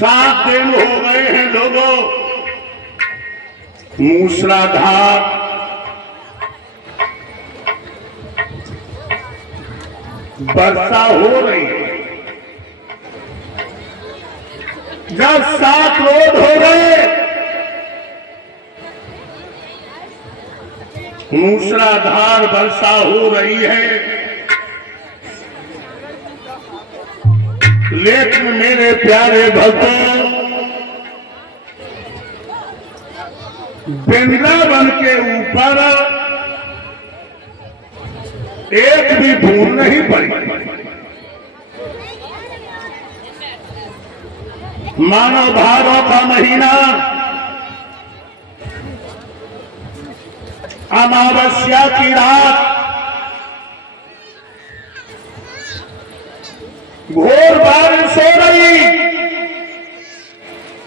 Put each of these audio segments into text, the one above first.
7 दिन हो गए हैं लोगों, मूसलाधार वर्षा हो रही है। जब 7 रोज हो गए, मूसलाधार वर्षा हो रही है, लेकिन मेरे प्यारे भक्तों, वृंदावन के ऊपर एक भी बूंद नहीं पड़ी। मानो भादों का महीना, अमावस्या की रात, घोर बारिश हो रही,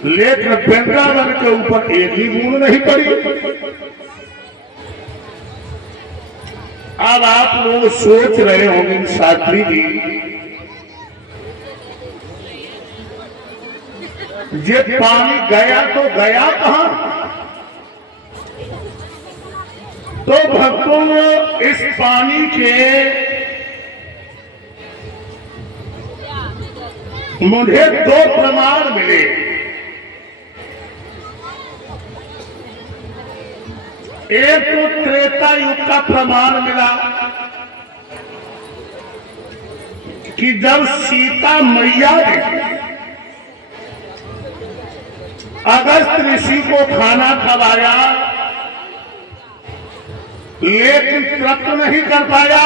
लेकिन वृंदावन के ऊपर एक ही बूंद नहीं पड़ी। अब आप लोग सोच रहे होंगे शास्त्री जी, ये पानी गया तो गया कहां? तो भक्तों, इस पानी के मुझे 2 प्रमाण मिले। एक तो त्रेता युग का प्रमाण मिला कि जब सीता मैया ने अगस्त ऋषि को खाना खवाया, लेकिन तृप्त नहीं कर पाया,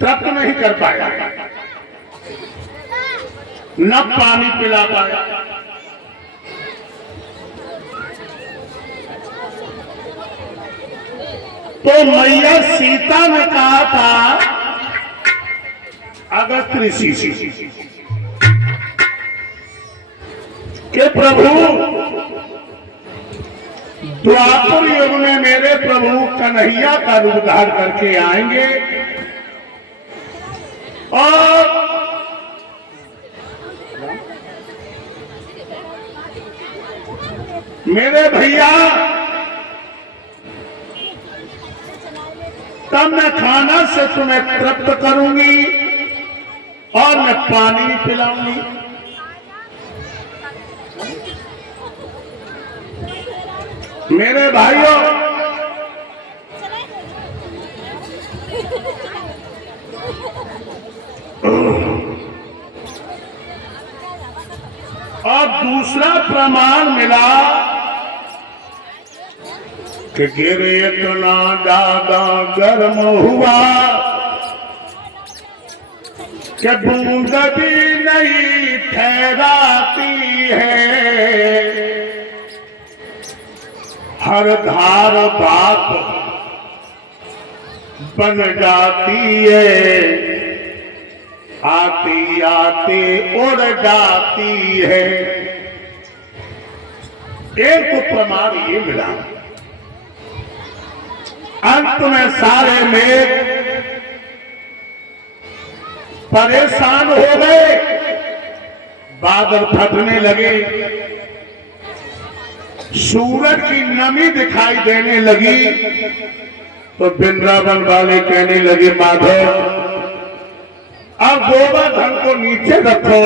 तृप्त नहीं कर पाया, न पानी पिला पाया। तो मैया सीता ने कहा था अगस्त ऋषि से कि प्रभु, द्वापर युग में मेरे प्रभु कन्हैया का रूप धारण करके आएंगे और मेरे भैया तब मैं खाना से तुम्हें तृप्त करूंगी और मैं पानी पिलाऊंगी। मेरे भाइयों, और दूसरा प्रमाण मिला कि गिर इतना ज्यादा गर्म हुआ कि बूंद भी नहीं ठहराती है, हर धार बात बन जाती है, आती आती उड़ जाती है। एक तो प्रमाण ये मिला। अंत में सारे मेघ परेशान हो गए, बादल फटने लगे, सूरज की नमी दिखाई देने लगी। तो वृंदावन वाले कहने लगे, माधव अब गोवर्धन को नीचे रखो।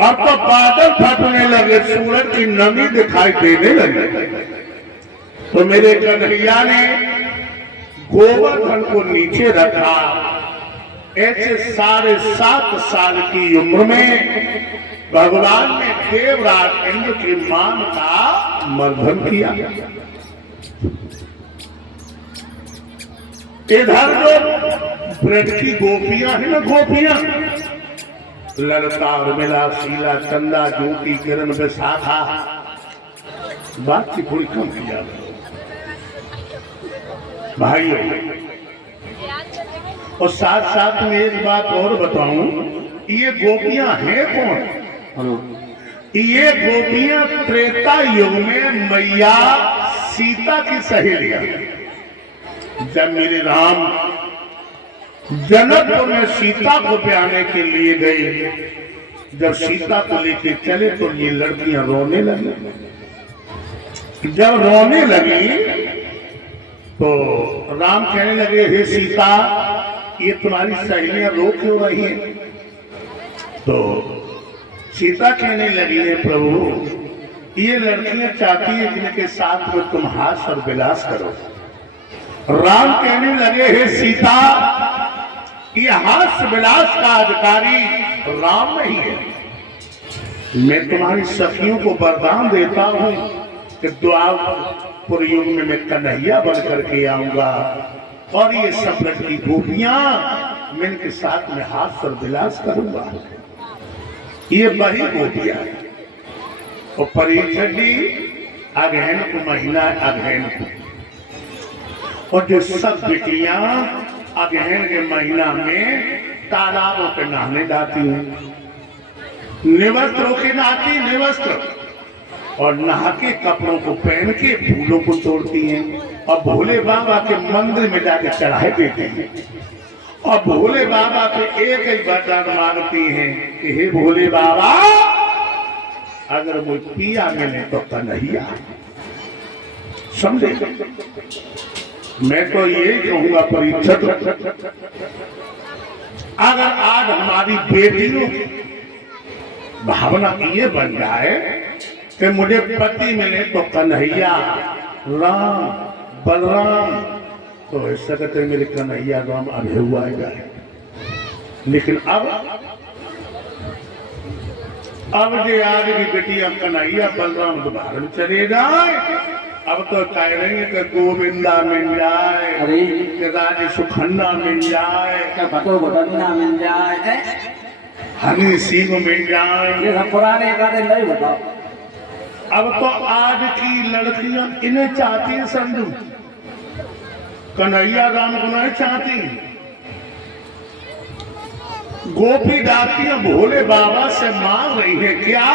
अब तो बादल फटने लगे, सूरज की नमी दिखाई देने लगी। तो मेरे कन्हैया ने गोवर्धन को नीचे रखा। ऐसे 7.5 साल की उम्र में भगवान ने देवराज इंद्र की मान का मर्दन किया। इधर जो ब्रज की गोपियां है ना, गोपियां ललता उर्मिला शीला चंदा ज्योति किरण विशाखा, बात की थोड़ी कम की जाती भाइयों। और साथ साथ में एक बात और बताऊं, ये गोपियां हैं कौन? ये गोपियां त्रेता युग में मैया सीता की सहेलियां। जब मेरे राम जनकपुर में सीता को ब्याहने के लिए गए। जब सीता को लेके चले तो ये लड़कियां रोने लगी। जब रोने लगी तो राम कहने लगे, हे सीता, ये तुम्हारी सहेलियां रो क्यों रही हैं? तो सीता कहने लगी, है प्रभु, ये लड़कियां चाहती है जिनके साथ में तुम हास और विलास करो। राम कहने लगे, हे सीता, ये हास विलास का अधिकारी राम नहीं है। मैं तुम्हारी सखियों को वरदान देता हूं कि द्वापर युग में मैं कन्हैया बन करके आऊंगा और ये सब लड़की गोपियां मैं इनके साथ में हास और विलास करूंगा। ये बड़ी गोपियां और परीक्षणी अगहन को महीना अगहन को, और जो सब बेटियां अगहन के महीना में तालाबों पे नहाने जाती हैं, निवस्त्र होके नहाती, निवस्त्र, और नहा के कपड़ों को पहन के फूलों को तोड़ती हैं और भोले बाबा के मंदिर में जाके चढ़ाई देती हैं और भोले बाबा पे एक ही वरदान मांगती हैं कि हे भोले बाबा, अगर मुझे पिया मिले तो कन्हैया। समझे? मैं तो यही कहूंगा परीक्षित, अगर आज हमारी बेटियों की भावना ये बन जाए कि मुझे पति मिले तो कन्हैया, राम, बलराम, तो ऐसा कहते मेरे कन्हैया राम अभे हुआ जाए। लेकिन अब जो आज की बेटियां कन्हैया बलराम दोबारा में चले जाए, अब तो कह रहे हैं कि गोविंदा मिल जाए, कि राजे सुखन्ना मिल जाए, मिल जाए, हनी सिंह मिल जाए। ये सब पुराने गाने नहीं बताओ। अब तो आज की लड़कियां इन्हें चाहती हैं, समझो, कन्हैया राम को नहीं चाहती। गोपी जातियां भोले बाबा से मांग रही है क्या